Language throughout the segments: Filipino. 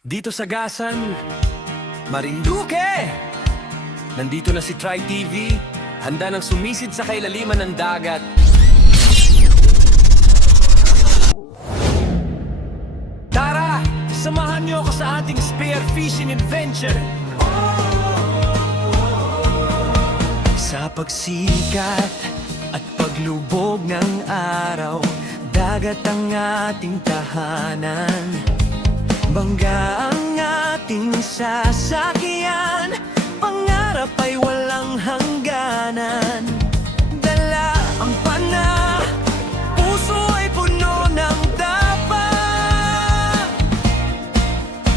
Dito sa Gasan, Marinduque! Nandito na si Tri TV, handa nang sumisid sa kailaliman ng dagat. Tara, samahan niyo ako sa ating spear fishing adventure. Sa pagsikat at paglubog ng araw, dagat ang ating tahanan. Bangga ang ating sasakyan, pangarap ay walang hangganan. Dala ang pana, puso ay puno ng tapa.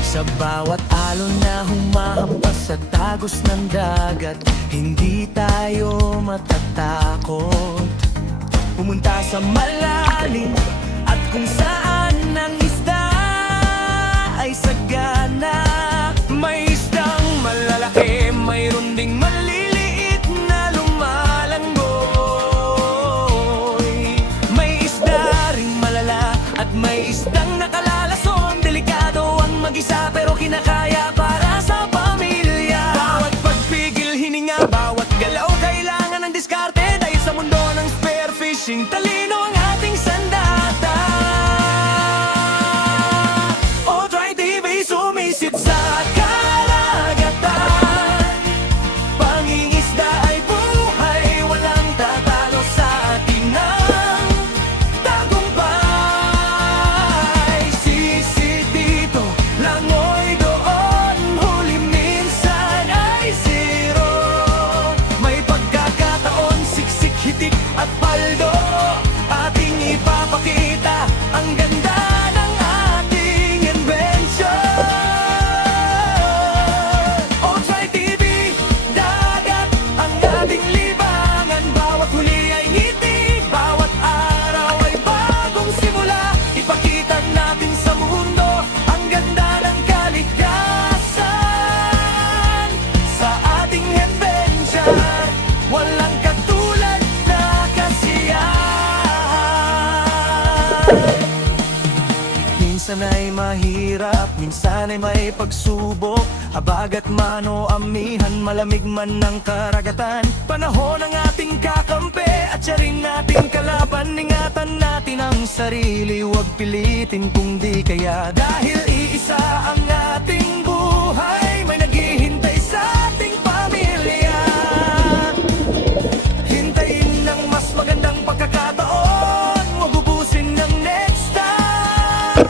Sa bawat alon na humahampas sa tagos ng dagat, hindi tayo matatakot pumunta sa malalim at kung saan ang isda ay sagana. May isdang malalaki, mayroon ding maliliit na lumalanggoy. May isda ring malala at may isdang nakalalason. Delikado ang mag-isa pero kinakaya para sa pamilya. Bawat pagpigil hininga, bawat galaw kailangan ng diskarte. Dahil sa mundo ng spear fishing, talino ang ating sandata. Sumisid sa karagatan, pangingisda ay buhay, walang tatalo sa atin ng tagumpay. Sisid dito, langoy doon, huli minsan ay zero. May pagkakataon, siksik, hitik at paldo, ating ipapakita ang ganda ng ating invention. Walang katulad na kasiyahan. Minsan ay mahirap, minsan ay may pagsubok. Habagat mano amihan, malamig man ng karagatan. Panahon ang ating kakampi at siya rin nating kalaban. Ingatan natin ang sarili, huwag pilitin kung di kaya. Dahil iisa ang ating buhay, may naghihintay sa ating pamilya. Hintayin ng mas magandang pagkakataon, huwag ubusin ng next time.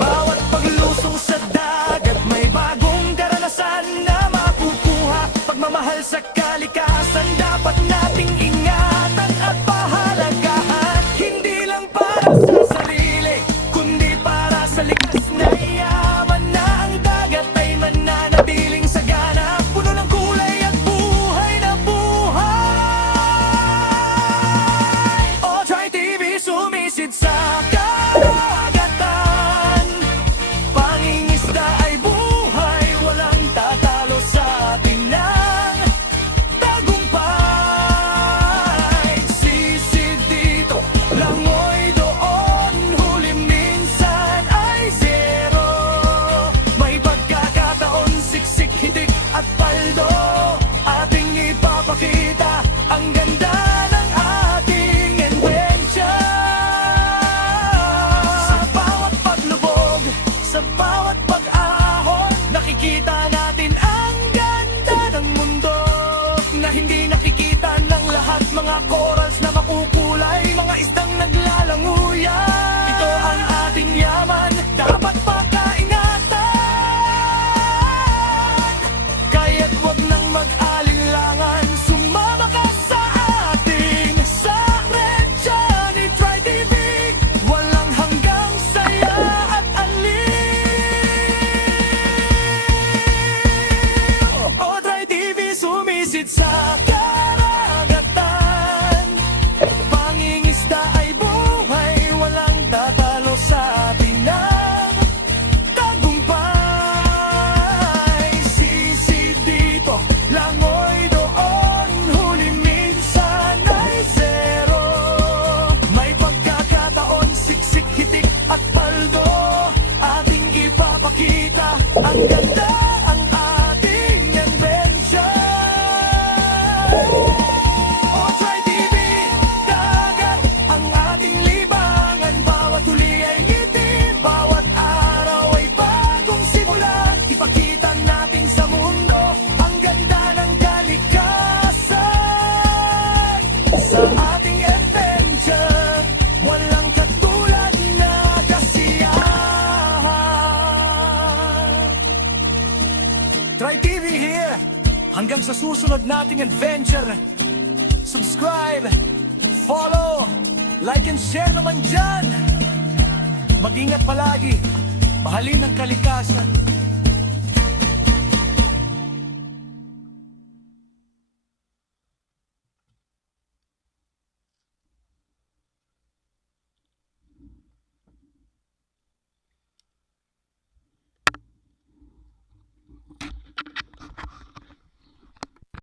Bawat paglusong sa dagat, may bagong karanasan na makukuha. Pagmamahal sa kalikasan, dapat nating ingatan at pahalagahan. Hindi lang para sa sarili, kundi para sa likas na yaman na ang dagat ay mananatiling sagana. Puno ng kulay at buhay na buhay. O Tri TV, sumisid sa karagatan, pangingisda ay buhay, walang tatalo sa atin ng tagumpay. Sisid dito, langoy doon, huli minsan ay zero. May pagkakataon, siksik, hitik at paldo, ating ipapakita ang ganda ng ating invention. Sa bawat paglubog, sa bawat pag-ahon, nakikita natin ang ganda ng mundo na hindi nakikita ng lahat. Mga corals na makukulay, mga isdang naglalanguyan. Ito ang ating yaman, dapat pakaingatan. Kaya't wag nang mag-alinlangan, sumama ka sa atin sa adventure ni Tri TV. Walang hanggang saya at alin. Ang ganda ang ating adventure. O Try TV, dagat ang ating libangan. Bawat huli ay ngiti, bawat araw ay bagong simula. Ipakita natin sa mundo ang ganda ng kalikasan. Sa ating adventure, walang katulad na kasiyahan. Try TV here. Hanggang sa susunod nating adventure. Subscribe, follow, like and share naman dyan. Mag-ingat palagi. Mahalin ang kalikasan.